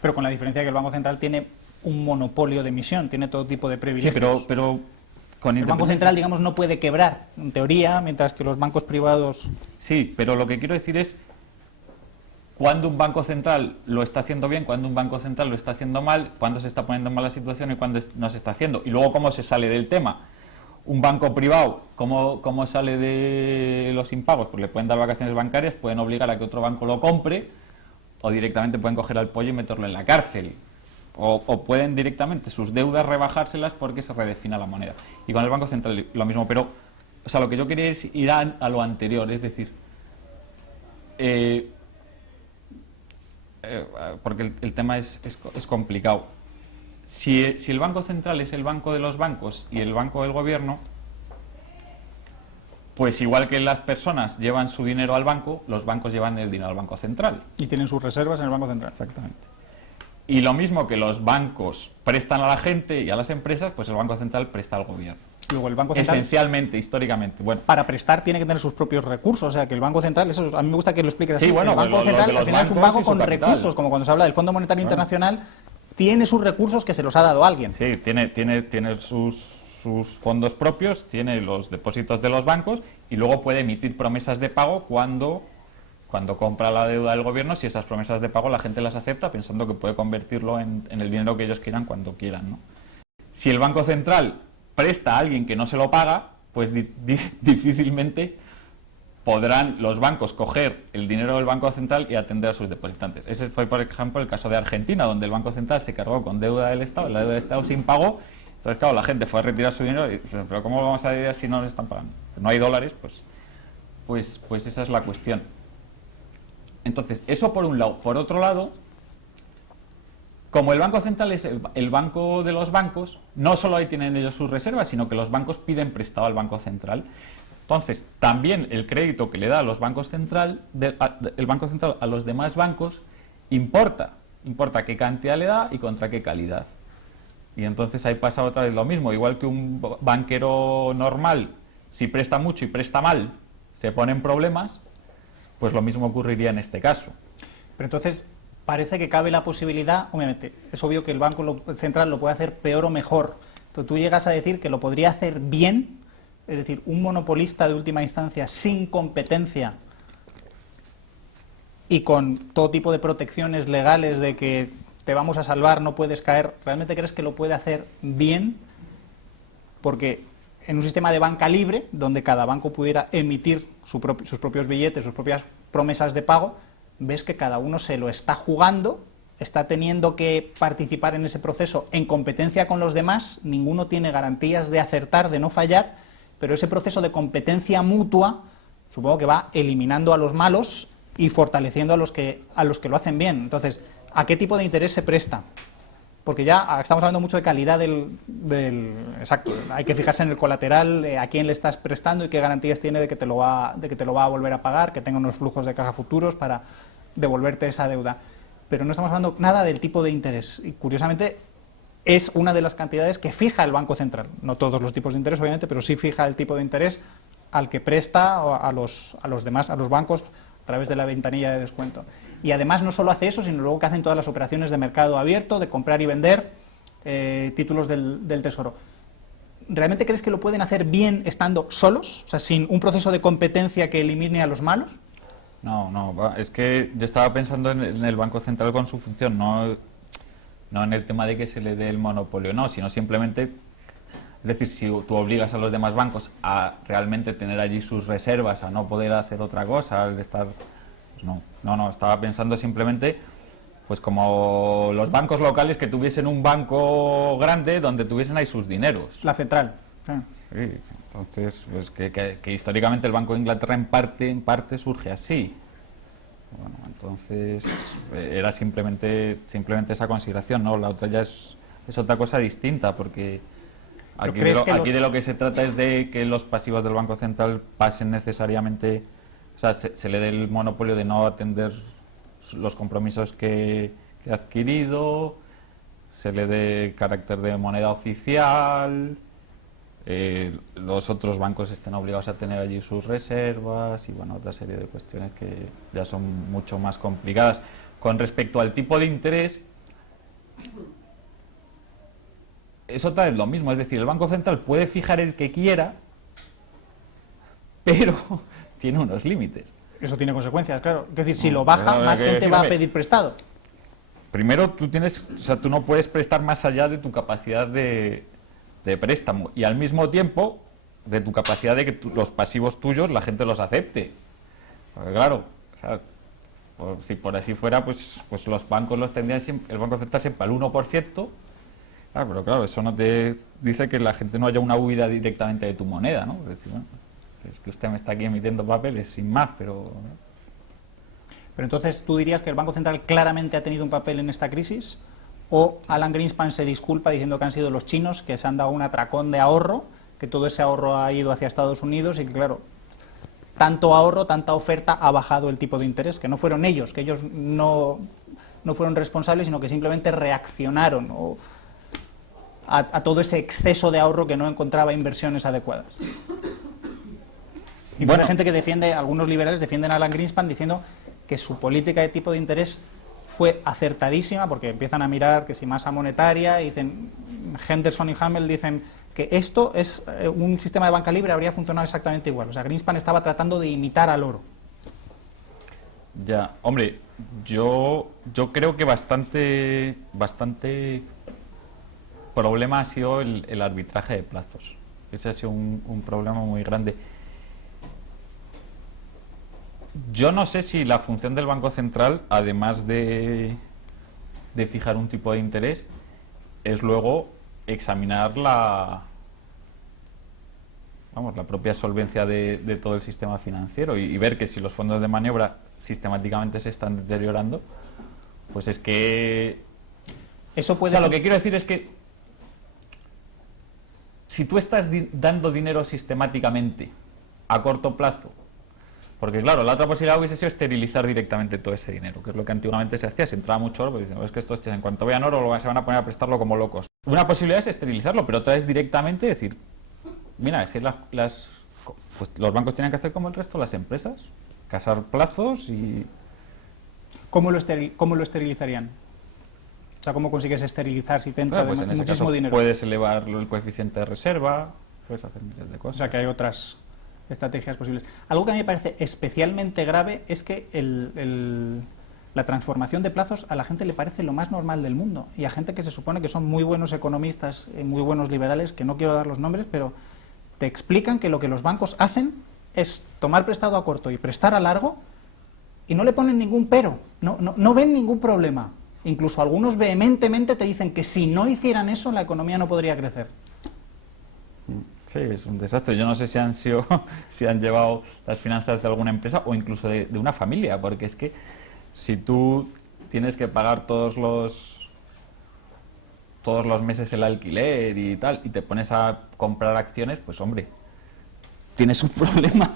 Pero con la diferencia que el Banco Central tiene un monopolio de emisión, tiene todo tipo de privilegios. Sí, pero con el Banco Central, digamos, no puede quebrar, en teoría, mientras que los bancos privados... Sí, pero lo que quiero decir es cuándo un banco central lo está haciendo bien, cuándo un banco central lo está haciendo mal, cuándo se está poniendo en mala situación y cuándo no se está haciendo. Y luego cómo se sale del tema. Un banco privado, ¿cómo sale de los impagos? Pues le pueden dar vacaciones bancarias, pueden obligar a que otro banco lo compre o directamente pueden coger al pollo y meterlo en la cárcel. O pueden directamente sus deudas rebajárselas porque se redefina la moneda. Y con el Banco Central lo mismo, pero o sea, lo que yo quería es ir a lo anterior, es decir, porque el tema es complicado. Si el Banco Central es el banco de los bancos y el banco del gobierno, pues igual que las personas llevan su dinero al banco, los bancos llevan el dinero al Banco Central. Y tienen sus reservas en el Banco Central. Exactamente. Y lo mismo que los bancos prestan a la gente y a las empresas, pues el Banco Central presta al gobierno. Luego el Banco Central, esencialmente, históricamente, bueno. para prestar tiene que tener sus propios recursos, o sea que el Banco Central, eso a mí me gusta que lo expliques así. Sí, bueno, el Banco pues Central de los al final es un bancos banco y su con capital. recursos, como cuando se habla del Fondo Monetario Internacional, tiene sus recursos que se los ha dado alguien. Sí, tiene sus fondos propios, tiene los depósitos de los bancos y luego puede emitir promesas de pago cuando compra la deuda del gobierno, si esas promesas de pago la gente las acepta pensando que puede convertirlo en el dinero que ellos quieran cuando quieran, ¿no? Si el Banco Central presta a alguien que no se lo paga, pues difícilmente podrán los bancos coger el dinero del Banco Central y atender a sus depositantes. Ese fue, por ejemplo, el caso de Argentina, donde el Banco Central se cargó con deuda del Estado, la deuda del Estado sin pago. Entonces, claro, la gente fue a retirar su dinero y, pero ¿cómo lo vamos a decir si no le están pagando? No hay dólares, pues esa es la cuestión. Entonces, eso por un lado. Por otro lado, como el Banco Central es el banco de los bancos, no solo ahí tienen ellos sus reservas, sino que los bancos piden prestado al Banco Central. Entonces, también el crédito que le da a los bancos el Banco Central a los demás bancos importa qué cantidad le da y contra qué calidad. Y entonces ahí pasa otra vez lo mismo, igual que un banquero normal, si presta mucho y presta mal, se pone en problemas, pues lo mismo ocurriría en este caso. Pero entonces parece que cabe la posibilidad, obviamente, es obvio que el Banco Central lo puede hacer peor o mejor, pero tú llegas a decir que lo podría hacer bien, es decir, un monopolista de última instancia sin competencia y con todo tipo de protecciones legales de que te vamos a salvar, no puedes caer, ¿realmente crees que lo puede hacer bien? Porque en un sistema de banca libre, donde cada banco pudiera emitir sus propios billetes, sus propias promesas de pago, ves que cada uno se lo está jugando, está teniendo que participar en ese proceso en competencia con los demás, ninguno tiene garantías de acertar, de no fallar, pero ese proceso de competencia mutua supongo que va eliminando a los malos y fortaleciendo a los que lo hacen bien. Entonces, ¿a qué tipo de interés se presta? Porque ya estamos hablando mucho de calidad exacto, hay que fijarse en el colateral, a quién le estás prestando y qué garantías tiene de que te lo va a volver a pagar, que tenga unos flujos de caja futuros para devolverte esa deuda. Pero no estamos hablando nada del tipo de interés. Y curiosamente es una de las cantidades que fija el Banco Central. No todos los tipos de interés, obviamente, pero sí fija el tipo de interés al que presta a los demás, a los bancos, a través de la ventanilla de descuento. Y además no solo hace eso, sino luego que hacen todas las operaciones de mercado abierto, de comprar y vender títulos del Tesoro. ¿Realmente crees que lo pueden hacer bien estando solos? O sea, sin un proceso de competencia que elimine a los malos. No, es que yo estaba pensando en el Banco Central con su función, no en el tema de que se le dé el monopolio, no, sino simplemente, es decir, si tú obligas a los demás bancos a realmente tener allí sus reservas, a no poder hacer otra cosa, al estar... Pues no, estaba pensando simplemente, pues como los bancos locales que tuviesen un banco grande donde tuviesen ahí sus dineros. La central. Sí, entonces, pues que históricamente el Banco de Inglaterra en parte surge así. Bueno, entonces era simplemente esa consideración, ¿no? La otra ya es otra cosa distinta, porque aquí de lo que se trata es de que los pasivos del Banco Central pasen necesariamente, o sea, se le dé el monopolio de no atender los compromisos que ha adquirido, se le dé carácter de moneda oficial, los otros bancos estén obligados a tener allí sus reservas y bueno, otra serie de cuestiones que ya son mucho más complicadas. Con respecto al tipo de interés, es otra vez lo mismo, es decir, el Banco Central puede fijar el que quiera, pero tiene unos límites. Eso tiene consecuencias, claro. Es decir, si lo baja, más gente va a pedir prestado. Primero, tú no puedes prestar más allá de tu capacidad de préstamo y al mismo tiempo de tu capacidad de que los pasivos tuyos la gente los acepte. Porque claro, si por así fuera, pues los bancos los tendrían siempre, el Banco Central siempre al 1%. Claro, pero claro, eso no te dice que la gente no haya una huida directamente de tu moneda, ¿no? Es decir, bueno, es que usted me está aquí emitiendo papeles sin más, pero... Pero entonces, ¿tú dirías que el Banco Central claramente ha tenido un papel en esta crisis? ¿O Alan Greenspan se disculpa diciendo que han sido los chinos que se han dado un atracón de ahorro, que todo ese ahorro ha ido hacia Estados Unidos y que, claro, tanto ahorro, tanta oferta ha bajado el tipo de interés, que no fueron ellos, que ellos no fueron responsables, sino que simplemente reaccionaron a todo ese exceso de ahorro que no encontraba inversiones adecuadas? Y bueno, hay gente que defiende, algunos liberales defienden a Alan Greenspan diciendo que su política de tipo de interés fue acertadísima, porque empiezan a mirar que si masa monetaria, y dicen, Henderson y Hamel dicen que esto es un sistema de banca libre, habría funcionado exactamente igual. O sea, Greenspan estaba tratando de imitar al oro. Ya, hombre, yo creo que bastante problema ha sido el arbitraje de plazos. Ese ha sido un problema muy grande. Yo no sé si la función del Banco Central, además de fijar un tipo de interés, es luego examinar la propia solvencia de todo el sistema financiero y ver que si los fondos de maniobra sistemáticamente se están deteriorando, pues es que... Eso puede... lo que quiero decir es que si tú estás dando dinero sistemáticamente a corto plazo, porque claro, la otra posibilidad hubiese sido esterilizar directamente todo ese dinero, que es lo que antiguamente se hacía, si entraba mucho oro, pues dicen, es que estos en cuanto vean oro se van a poner a prestarlo como locos. Una posibilidad es esterilizarlo, pero otra es directamente decir, mira, es que pues los bancos tienen que hacer como el resto, las empresas, casar plazos y... ¿Cómo lo esterilizarían? O sea, ¿cómo consigues esterilizar si te entra pues en ese muchísimo caso dinero? puedes elevar el coeficiente de reserva, puedes hacer miles de O cosas. sea, que hay otras estrategias posibles. Algo que a mí me parece especialmente grave es que la transformación de plazos a la gente le parece lo más normal del mundo. Y a gente que se supone que son muy buenos economistas, muy buenos liberales, que no quiero dar los nombres, pero te explican que lo que los bancos hacen es tomar prestado a corto y prestar a largo y no le ponen ningún pero, no ven ningún problema. Incluso algunos vehementemente te dicen que si no hicieran eso la economía no podría crecer. Sí, es un desastre. Yo no sé si han llevado las finanzas de alguna empresa o incluso de una familia, porque es que si tú tienes que pagar todos los meses el alquiler y tal, y te pones a comprar acciones, pues hombre, tienes un problema,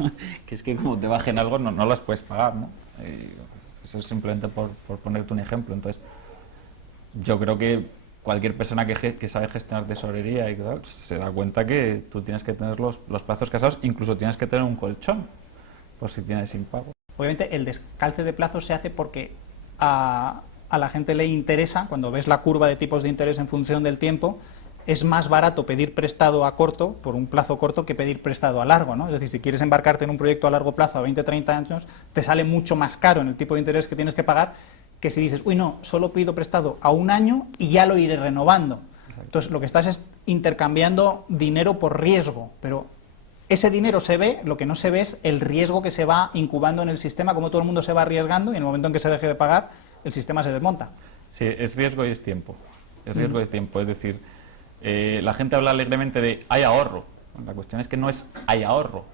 que es que como te bajen algo no las puedes pagar, ¿no? Eso es simplemente por ponerte un ejemplo. Entonces, yo creo que cualquier persona que sabe gestionar tesorería y tal, se da cuenta que tú tienes que tener los plazos casados, incluso tienes que tener un colchón por si tienes impago. Obviamente el descalce de plazos se hace porque a la gente le interesa, cuando ves la curva de tipos de interés en función del tiempo, es más barato pedir prestado a corto, por un plazo corto, que pedir prestado a largo, ¿no? Es decir, si quieres embarcarte en un proyecto a largo plazo, a 20, 30 años, te sale mucho más caro en el tipo de interés que tienes que pagar que si dices, uy, no, solo pido prestado a un año y ya lo iré renovando. Entonces, lo que estás es intercambiando dinero por riesgo, pero ese dinero se ve, lo que no se ve es el riesgo que se va incubando en el sistema, como todo el mundo se va arriesgando y en el momento en que se deje de pagar, el sistema se desmonta. Sí, es riesgo y es tiempo. Es riesgo y es tiempo. Es decir, la gente habla alegremente de hay ahorro. La cuestión es que no es hay ahorro.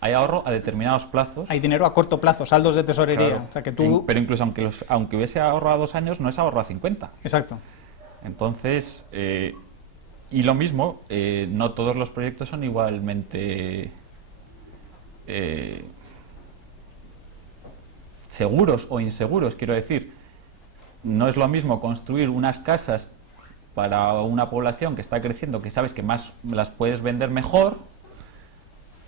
Hay ahorro a determinados plazos. Hay dinero a corto plazo, saldos de tesorería. Claro. O sea que tú... Pero incluso aunque hubiese ahorro a 2 años, no es ahorro a 50. Exacto. Entonces, y lo mismo, no todos los proyectos son igualmente seguros o inseguros, quiero decir. No es lo mismo construir unas casas para una población que está creciendo, que sabes que más las puedes vender mejor,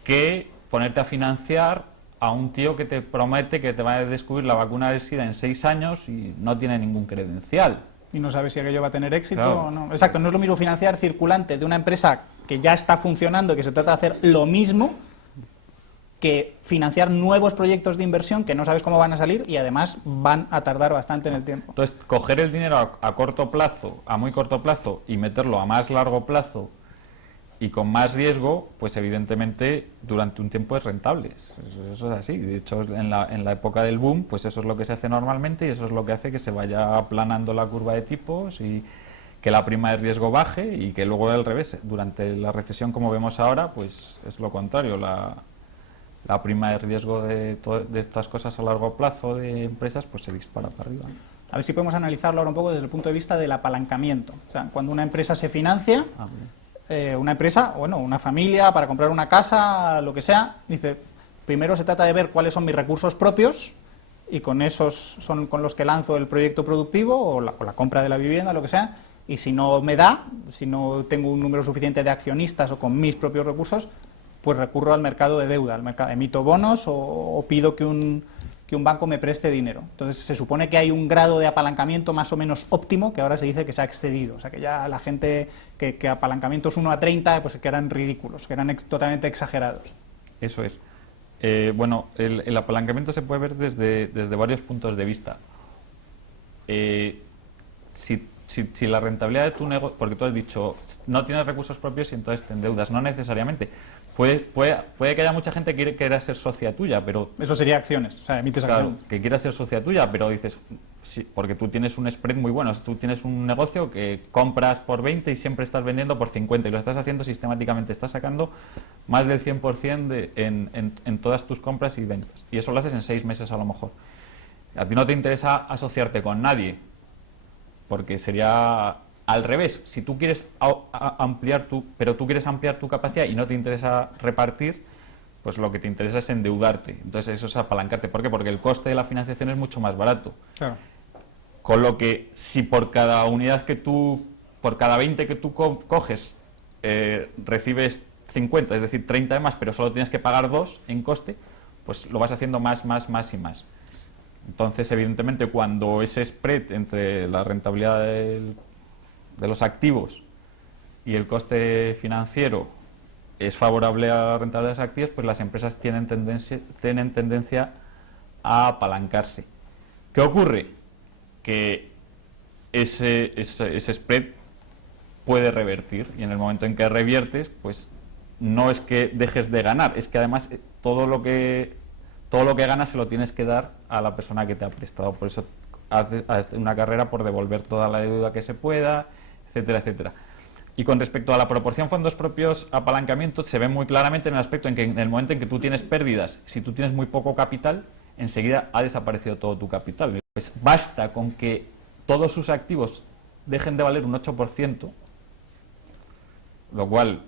que ponerte a financiar a un tío que te promete que te va a descubrir la vacuna del SIDA en 6 años y no tiene ningún credencial. Y no sabes si aquello va a tener éxito Claro. o no. Exacto, no es lo mismo financiar circulante de una empresa que ya está funcionando y que se trata de hacer lo mismo que financiar nuevos proyectos de inversión que no sabes cómo van a salir y además van a tardar bastante en el tiempo. Entonces, coger el dinero a corto plazo, a muy corto plazo, y meterlo a más largo plazo y con más riesgo, pues evidentemente durante un tiempo es rentable. Eso es así. De hecho, en la época del boom, pues eso es lo que se hace normalmente y eso es lo que hace que se vaya aplanando la curva de tipos y que la prima de riesgo baje y que luego al revés, durante la recesión como vemos ahora, pues es lo contrario. La prima de riesgo de estas cosas a largo plazo de empresas pues se dispara para arriba. A ver si podemos analizarlo ahora un poco desde el punto de vista del apalancamiento. O sea, cuando una empresa se financia, una empresa, bueno, una familia, para comprar una casa, lo que sea, dice, primero se trata de ver cuáles son mis recursos propios y con esos son con los que lanzo el proyecto productivo o la compra de la vivienda, lo que sea, y si no me da, si no tengo un número suficiente de accionistas o con mis propios recursos, pues recurro al mercado de deuda, emito bonos o pido que un banco me preste dinero. Entonces se supone que hay un grado de apalancamiento más o menos óptimo que ahora se dice que se ha excedido. O sea que ya la gente que apalancamientos 1 a 30 pues que eran ridículos, que eran totalmente exagerados. Eso es. Bueno, el apalancamiento se puede ver desde varios puntos de vista. Si si la rentabilidad de tu negocio, porque tú has dicho, no tienes recursos propios y entonces te endeudas, no necesariamente. Puede que haya mucha gente que quiera ser socia tuya, pero... Eso sería acciones, o sea, emites Claro, acciones. que quiera ser socia tuya, pero dices, sí, porque tú tienes un spread muy bueno, tú tienes un negocio que compras por 20 y siempre estás vendiendo por 50 y lo estás haciendo sistemáticamente, estás sacando más del 100% en todas tus compras y ventas. Y eso lo haces en 6 meses a lo mejor. A ti no te interesa asociarte con nadie, porque sería al revés. Si tú quieres pero tú quieres ampliar tu capacidad y no te interesa repartir, pues lo que te interesa es endeudarte. Entonces eso es apalancarte. ¿Por qué? Porque el coste de la financiación es mucho más barato. Claro. Con lo que si por cada unidad por cada 20 que tú coges, recibes 50, es decir, 30 de más, pero solo tienes que pagar 2 en coste, pues lo vas haciendo más y más. Entonces, evidentemente, cuando ese spread entre la rentabilidad de los activos y el coste financiero es favorable a la rentabilidad de los activos, pues las empresas tienen tendencia a apalancarse. ¿Qué ocurre? Que ese spread puede revertir, y en el momento en que reviertes, pues no es que dejes de ganar, es que además todo lo que ganas se lo tienes que dar a la persona que te ha prestado. Por eso haces una carrera por devolver toda la deuda que se pueda, etcétera, etcétera. Y con respecto a la proporción fondos propios apalancamiento, se ve muy claramente en el aspecto en que en el momento en que tú tienes pérdidas, si tú tienes muy poco capital, enseguida ha desaparecido todo tu capital. Pues basta con que todos sus activos dejen de valer un 8%, lo cual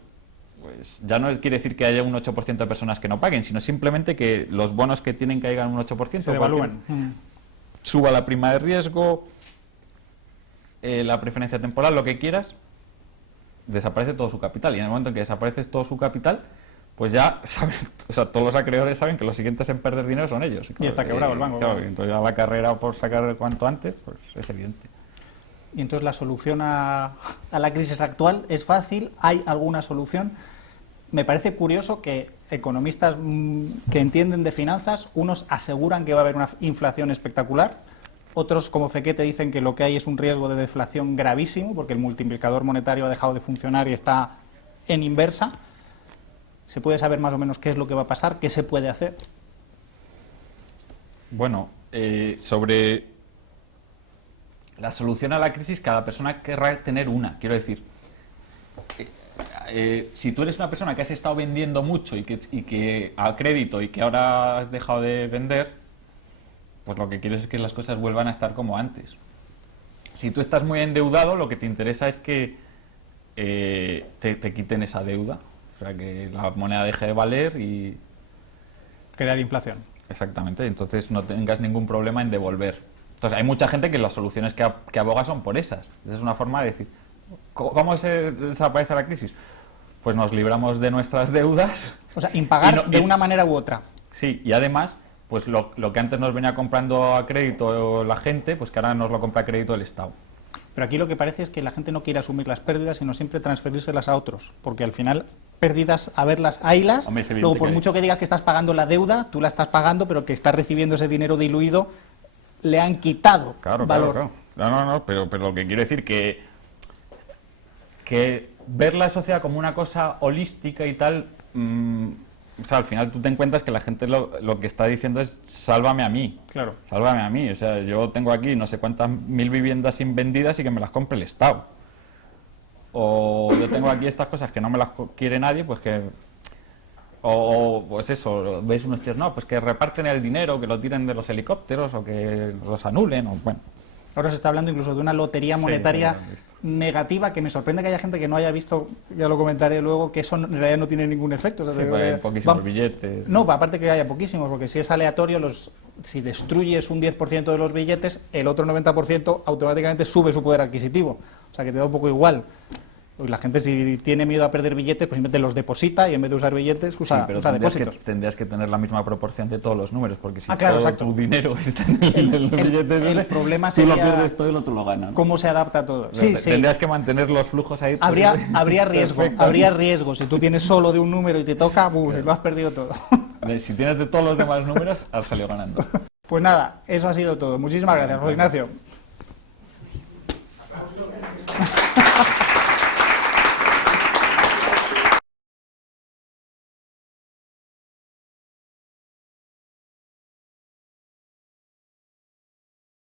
pues ya no quiere decir que haya un 8% de personas que no paguen, sino simplemente que los bonos que tienen caigan un 8%, Se devalúan. Suba la prima de riesgo, la preferencia temporal, lo que quieras, desaparece todo su capital. Y en el momento en que desaparece todo su capital, pues ya saben, o sea, todos los acreedores saben que los siguientes en perder dinero son ellos. Y está quebrado el banco. Claro, entonces ya la carrera por sacar cuanto antes, pues es evidente. Y entonces la solución a la crisis actual es fácil, hay alguna solución. Me parece curioso que economistas que entienden de finanzas, unos aseguran que va a haber una inflación espectacular, otros como Fekete dicen que lo que hay es un riesgo de deflación gravísimo porque el multiplicador monetario ha dejado de funcionar y está en inversa. ¿Se puede saber más o menos qué es lo que va a pasar? ¿Qué se puede hacer? Bueno, sobre la solución a la crisis, cada persona querrá tener una. Quiero decir, si tú eres una persona que has estado vendiendo mucho y que a crédito y que ahora has dejado de vender, pues lo que quieres es que las cosas vuelvan a estar como antes. Si tú estás muy endeudado, lo que te interesa es que te quiten esa deuda. O sea, que la moneda deje de valer y... Crear inflación. Exactamente, entonces no tengas ningún problema en devolver. Entonces hay mucha gente que las soluciones que aboga son por esas. Esa es una forma de decir, ¿cómo se desaparece la crisis? Pues nos libramos de nuestras deudas. O sea, impagar de una manera u otra. Sí, y además, pues lo que antes nos venía comprando a crédito la gente, pues que ahora nos lo compra a crédito el Estado. Pero aquí lo que parece es que la gente no quiere asumir las pérdidas, sino siempre transferírselas a otros, porque al final pérdidas, a verlas, haylas, luego por mucho que digas que estás pagando la deuda, tú la estás pagando, pero que estás recibiendo ese dinero diluido, le han quitado valor. Claro. No, pero lo que quiero decir que ver la sociedad como una cosa holística y tal, o sea, al final tú te encuentras que la gente lo que está diciendo es sálvame a mí. Claro. Sálvame a mí. O sea, yo tengo aquí no sé cuántas 1000 viviendas invendidas y que me las compre el Estado. O yo tengo aquí estas cosas que no me las quiere nadie, pues que... O pues eso, veis unos tíos, no, pues que reparten el dinero, que lo tiren de los helicópteros o que los anulen, o bueno... Ahora se está hablando incluso de una lotería monetaria negativa, que me sorprende que haya gente que no haya visto, ya lo comentaré luego, que eso en realidad no tiene ningún efecto. O sea, hay poquísimos billetes. No, aparte que haya poquísimos, porque si es aleatorio, si destruyes un 10% de los billetes, el otro 90% automáticamente sube su poder adquisitivo. O sea, que te da un poco igual. Y la gente, si tiene miedo a perder billetes, pues simplemente los deposita y en vez de usar billetes, usa depósitos. Tendrías que tener la misma proporción de todos los números, porque si claro, todo tu dinero está en el billete, el problema tú sería lo pierdes todo y el otro lo gana, ¿no? ¿Cómo se adapta todo? Sí. Tendrías que mantener los flujos ahí. Habría riesgo. Si tú tienes solo de un número y te toca, lo has perdido todo. Si tienes de todos los demás números, has salido ganando. Pues nada, eso ha sido todo. Muchísimas gracias, José Ignacio.